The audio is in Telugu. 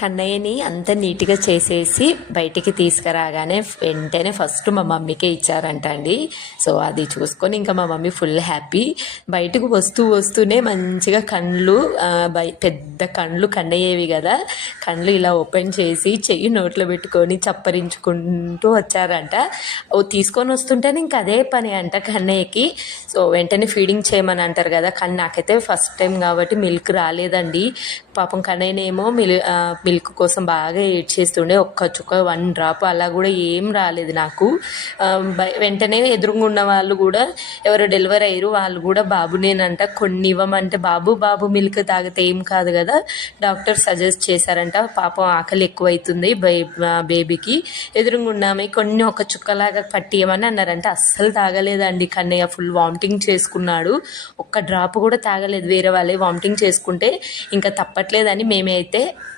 కన్నయ్యని అంత నీట్గా చేసేసి బయటికి తీసుకురాగానే వెంటనే ఫస్ట్ మా మమ్మీకే ఇచ్చారంట అండి. సో అది చూసుకొని ఇంకా మా మమ్మీ ఫుల్ హ్యాపీ. బయటకు వస్తూనే మంచిగా కళ్ళు పెద్ద కళ్ళు కన్నయ్యేవి కదా, కళ్ళు ఇలా ఓపెన్ చేసి చెయ్యి నోట్లో పెట్టుకొని చప్పరించుకుంటూ వచ్చారంట. ఓ తీసుకొని వస్తుంటేనే ఇంకా అదే పని అంట కన్నయ్యకి. సో వెంటనే ఫీడింగ్ చేయమని అంటారు కదా, కానీ నాకైతే ఫస్ట్ టైం కాబట్టి మిల్క్ రాలేదండి. పాపం కన్నయ్యనేమో మిల్క్ కోసం బాగా ఏడ్చేస్తుండే. ఒక్క చుక్క 1 డ్రాప్ అలా కూడా ఏం రాలేదు నాకు. వెంటనే ఎదురుగా ఉన్న వాళ్ళు కూడా ఎవరో డెలివరీ అయ్యారు, వాళ్ళు కూడా బాబునేనంట కొన్ని ఇవ్వమంటే బాబు మిల్క్ తాగితే ఏం కాదు కదా, డాక్టర్ సజెస్ట్ చేశారంట. పాపం ఆకలి ఎక్కువైతుంది బేబీకి. ఎదురుగా ఉన్నామే కొన్ని ఒక చుక్కలాగా పట్టియమని అన్నారంట. అస్సలు తాగలేదండి కన్నయ్య, ఫుల్ వామిటింగ్ చేసుకున్నాడు. ఒక్క డ్రాప్ కూడా తాగలేదు. వేరే వాళ్ళే వామిటింగ్ చేసుకుంటే ఇంకా తప్పట్లేదని మేమైతే